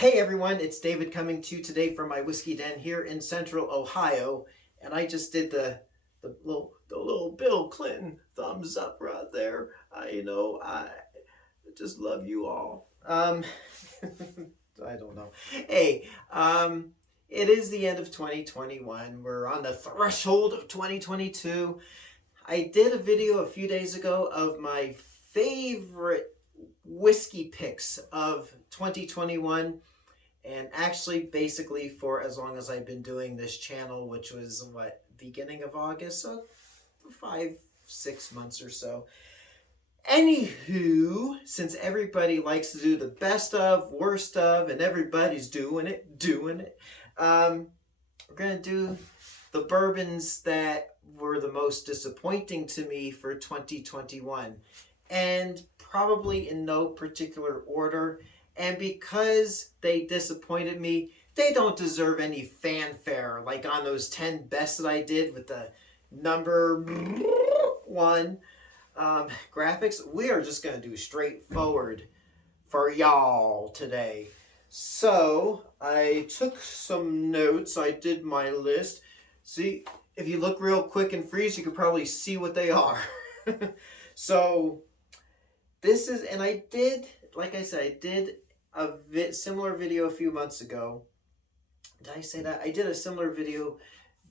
Hey everyone, it's David coming to you today from my whiskey den here in Central Ohio, and I just did the little Bill Clinton thumbs up right there. I just love you all. I don't know. Hey, it is the end of 2021. We're on the threshold of 2022. I did a video a few days ago of my favorite whiskey picks of 2021, and actually basically for as long as I've been doing this channel, which was beginning of August, so 5-6 months or so. Anywho, since everybody likes to do the best of, worst of, and everybody's doing it, we're gonna do the bourbons that were the most disappointing to me for 2021, and probably in no particular order. And because they disappointed me, they don't deserve any fanfare like on those 10 best that I did with the number one graphics. We are just going to do straightforward for y'all today. So I took some notes. I did my list. See, if you look real quick and freeze, you could probably see what they are. So this is, and I did, like I said, I did a similar video a few months ago. Did I say that? I did a similar video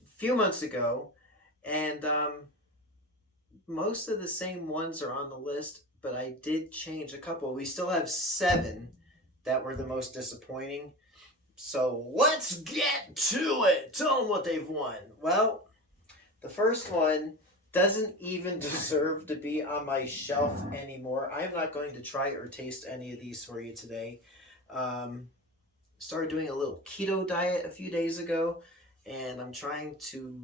a few months ago, and most of the same ones are on the list, but I did change a couple. We still have 7 that were the most disappointing. So let's get to it. Tell them what they've won. Well, the first one doesn't even deserve to be on my shelf anymore. I'm not going to try or taste any of these for you today. Started doing a little keto diet a few days ago, and I'm trying to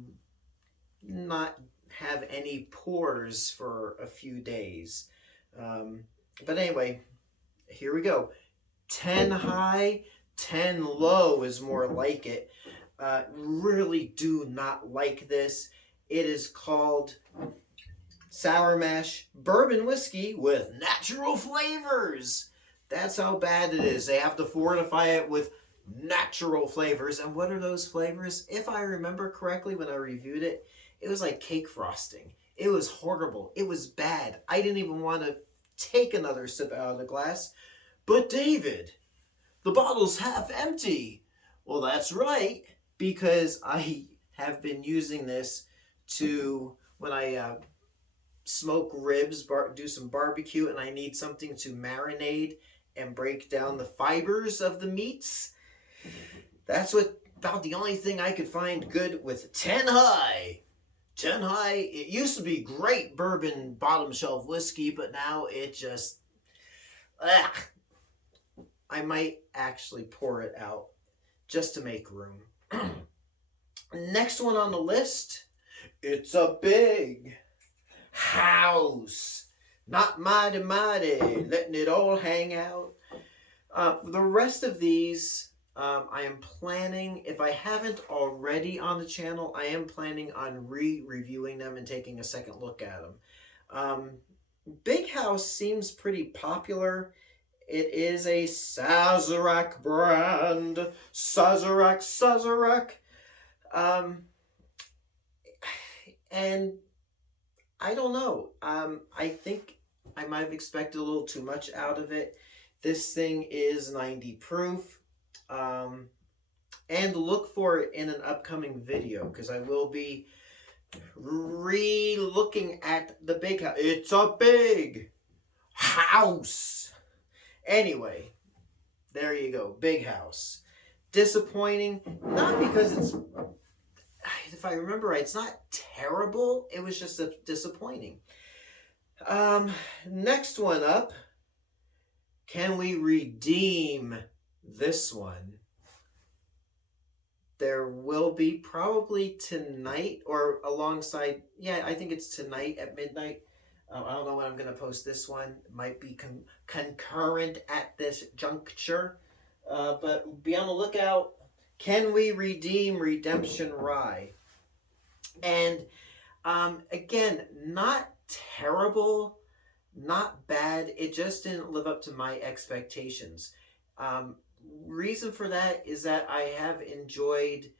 not have any pores for a few days. But anyway, here we go. 10 high, 10 low is more like it. Really do not like this. It is called Sour Mash Bourbon Whiskey with natural flavors. That's how bad it is. They have to fortify it with natural flavors. And what are those flavors? If I remember correctly, when I reviewed it, it was like cake frosting. It was horrible. It was bad. I didn't even want to take another sip out of the glass. But David, the bottle's half empty. Well, that's right, because I have been using this to, when I smoke ribs, do some barbecue, and I need something to marinate and break down the fibers of the meats. That's about the only thing I could find good with 10 high. 10 high, it used to be great bourbon bottom shelf whiskey, but now it just, I might actually pour it out just to make room. Next one on the list, it's a big house. Not mighty, letting it all hang out. The rest of these, I am planning, if I haven't already on the channel, I am planning on reviewing them and taking a second look at them. Big House seems pretty popular. It is a Sazerac brand. Sazerac. And I don't know. I think I might have expected a little too much out of it. This thing is 90 proof. And look for it in an upcoming video, because I will be re-looking at the Big House. It's a big house. Anyway, there you go. Big House. Disappointing. Not because it's, if I remember right, it's not terrible. It was just disappointing. Next one up. Can we redeem this one? There will be probably tonight or alongside. Yeah, I think it's tonight at midnight. I don't know when I'm going to post this one. It might be concurrent at this juncture. But be on the lookout. Can we redeem Redemption Rye? And again, not terrible, not bad. It just didn't live up to my expectations. reason for that is that I have enjoyed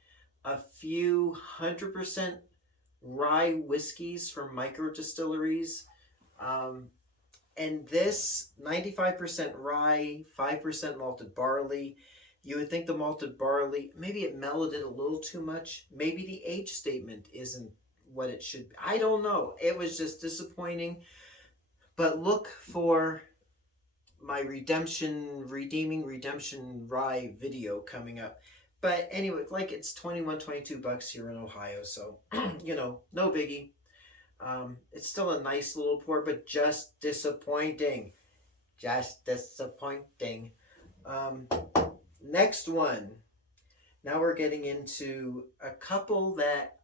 a few 100% rye whiskeys from micro distilleries. Um, and this 95% rye, 5% malted barley. You would think the malted barley, maybe it mellowed it a little too much. Maybe the age statement isn't what it should be. I don't know. It was just disappointing. But look for my redeeming redemption rye video coming up. But anyway, like it's 21, $22 here in Ohio. So, no biggie. It's still a nice little pour, but just disappointing. Just disappointing. Next one. Now we're getting into a couple that.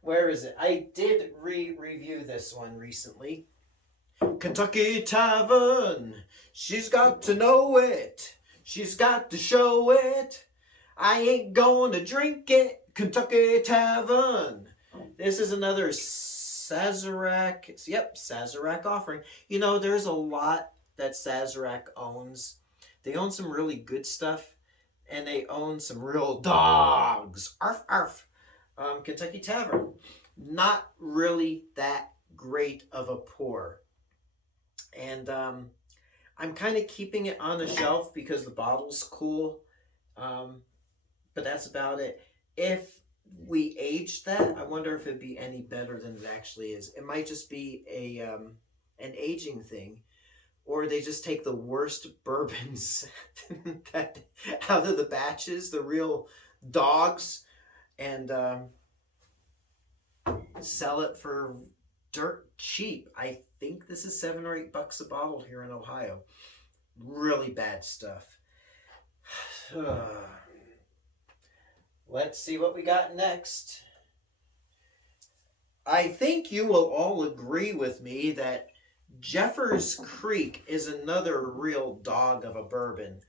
Where is it? I did review this one recently. Kentucky Tavern. She's got to know it. She's got to show it. I ain't gonna drink it. Kentucky Tavern. This is another Sazerac. Yep, Sazerac offering. There's a lot that Sazerac owns. They own some really good stuff, and they own some real dogs. Arf, arf. Kentucky Tavern. Not really that great of a pour. And I'm kind of keeping it on the shelf because the bottle's cool. But that's about it. If we aged that, I wonder if it'd be any better than it actually is. It might just be an aging thing, or they just take the worst bourbons that out of the batches, the real dogs, and sell it for dirt cheap. I think this is $7 or $8 a bottle here in Ohio. Really bad stuff. Let's see what we got next. I think you will all agree with me that Jeffersons Creek is another real dog of a bourbon.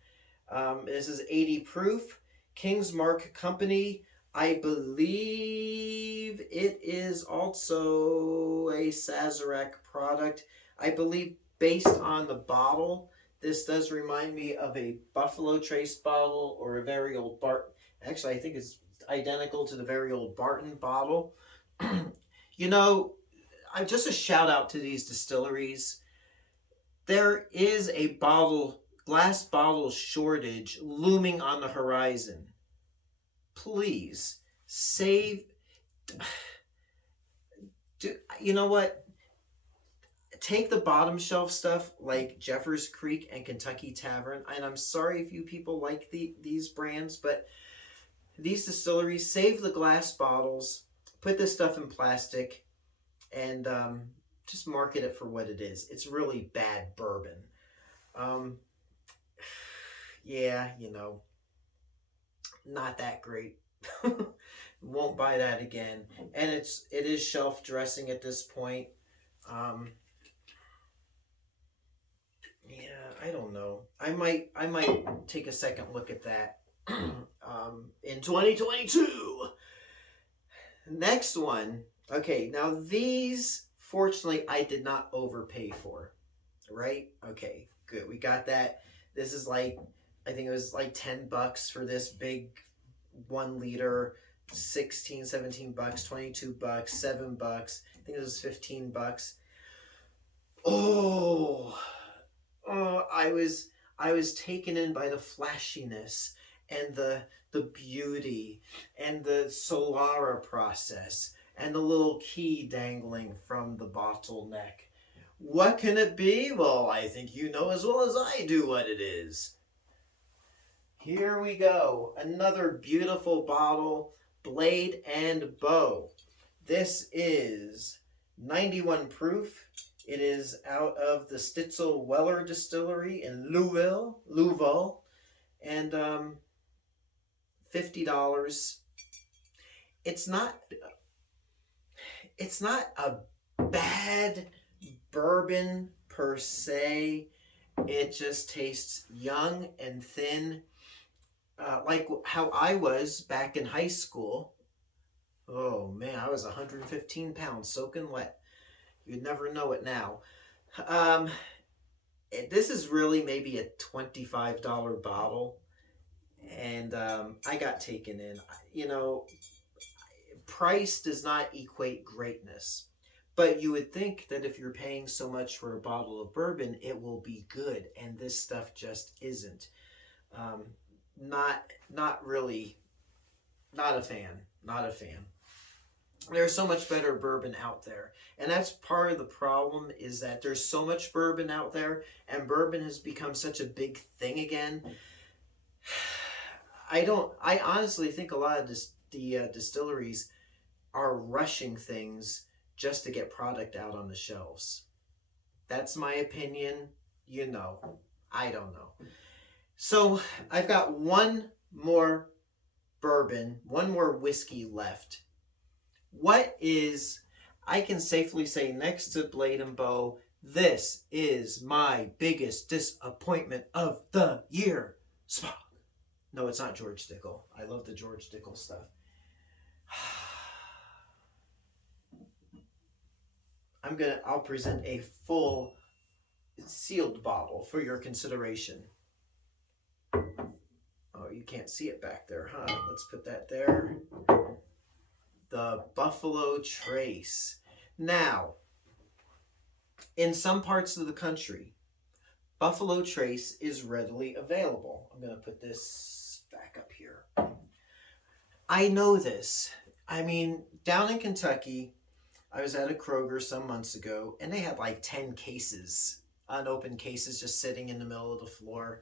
This is 80 proof, King's Mark Company. I believe it is also a Sazerac product. I believe based on the bottle, this does remind me of a Buffalo Trace bottle or a very old Barton. Actually, I think it's identical to the very old Barton bottle. Just a shout out to these distilleries. There is a glass bottle shortage looming on the horizon. Please save. You know what? Take the bottom shelf stuff like Jeffersons Creek and Kentucky Tavern. And I'm sorry if you people like these brands, but these distilleries, save the glass bottles, put this stuff in plastic, and just market it for what it is. It's really bad bourbon. Yeah, not that great. Won't buy that again. And it is shelf dressing at this point. Yeah, I don't know. I might take a second look at that in 2022. Next one. Okay, now these, fortunately, I did not overpay for. Right? Okay, good. We got that. This is I think it was like $10 for this big 1 liter, 16, $17, $22, $7. I think it was $15. I was taken in by the flashiness and the beauty and the Solara process and the little key dangling from the bottleneck. What can it be? Well, I think you know as well as I do what it is. Here we go. Another beautiful bottle, Blade and Bow. This is 91 proof. It is out of the Stitzel Weller Distillery in Louisville, and $50. It's not a bad bourbon per se. It just tastes young and thin, like how I was back in high school. Oh man, I was 115 pounds soaking wet. You'd never know it now. This is really maybe a $25 bottle, and I got taken in. You know, price does not equate greatness. But you would think that if you're paying so much for a bottle of bourbon, it will be good, and this stuff just isn't. Um, not really, not a fan, not a fan. There's so much better bourbon out there, and that's part of the problem. Is that there's so much bourbon out there, and bourbon has become such a big thing again. I honestly think a lot of the distilleries are rushing things just to get product out on the shelves. That's my opinion. You know, I don't know. So I've got one more bourbon, one more whiskey left. What is, I can safely say, next to Blade and Bow, this is my biggest disappointment of the year. No, it's not George Dickel. I love the George Dickel stuff. I'll present a full sealed bottle for your consideration. Oh, you can't see it back there, huh? Let's put that there. The Buffalo Trace. Now, in some parts of the country, Buffalo Trace is readily available. I'm going to put this back up here. I know this. I mean, down in Kentucky, I was at a Kroger some months ago, and they had like 10 cases, unopened cases, just sitting in the middle of the floor.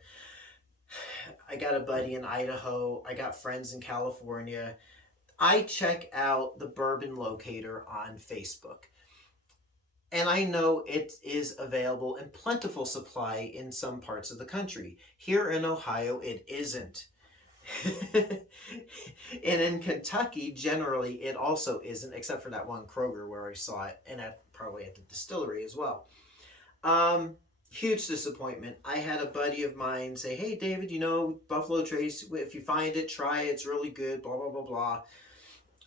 I got a buddy in Idaho. I got friends in California. I check out the Bourbon Locator on Facebook, and I know it is available in plentiful supply in some parts of the country. Here in Ohio, it isn't. And in Kentucky, generally, it also isn't, except for that one Kroger where I saw it, and probably at the distillery as well. Huge disappointment. I had a buddy of mine say, "Hey, David, you know, Buffalo Trace, if you find it, try it. It's really good, blah, blah, blah,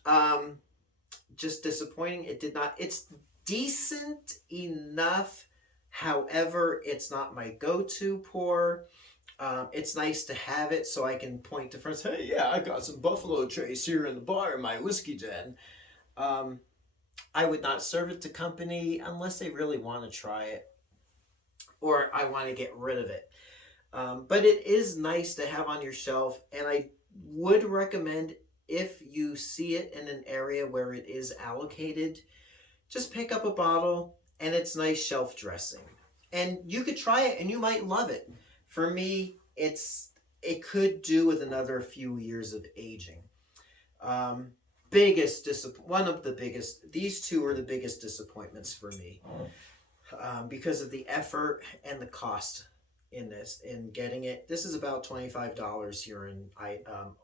blah." Just disappointing. It did not, it's decent enough. However, it's not my go-to pour. It's nice to have it so I can point to friends, "Hey, yeah, I got some Buffalo Trace here in the bar in my whiskey den." I would not serve it to company unless they really want to try it, or I want to get rid of it. But it is nice to have on your shelf, and I would recommend, if you see it in an area where it is allocated, just pick up a bottle, and it's nice shelf dressing. And you could try it, and you might love it. For me, it could do with another few years of aging. One of the biggest, these two are the biggest disappointments for me, because of the effort and the cost in getting it. This is about $25 here in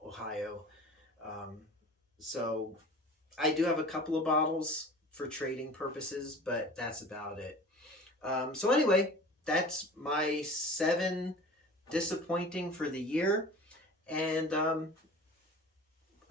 Ohio. So I do have a couple of bottles for trading purposes, but that's about it. So anyway, that's my 7 disappointing for the year. And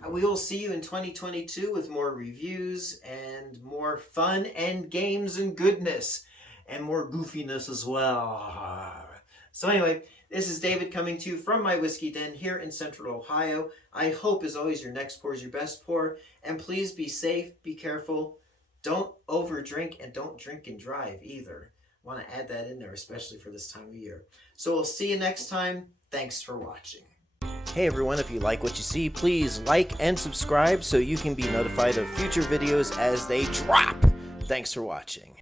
we will see you in 2022 with more reviews and more fun and games and goodness and more goofiness as well. So anyway, this is David coming to you from my whiskey den here in Central Ohio. I hope, as always, your next pour is your best pour. And please be safe, be careful. Don't overdrink, and don't drink and drive either. I want to add that in there, especially for this time of year. So we'll see you next time. Thanks for watching. Hey everyone, if you like what you see, please like and subscribe so you can be notified of future videos as they drop. Thanks for watching.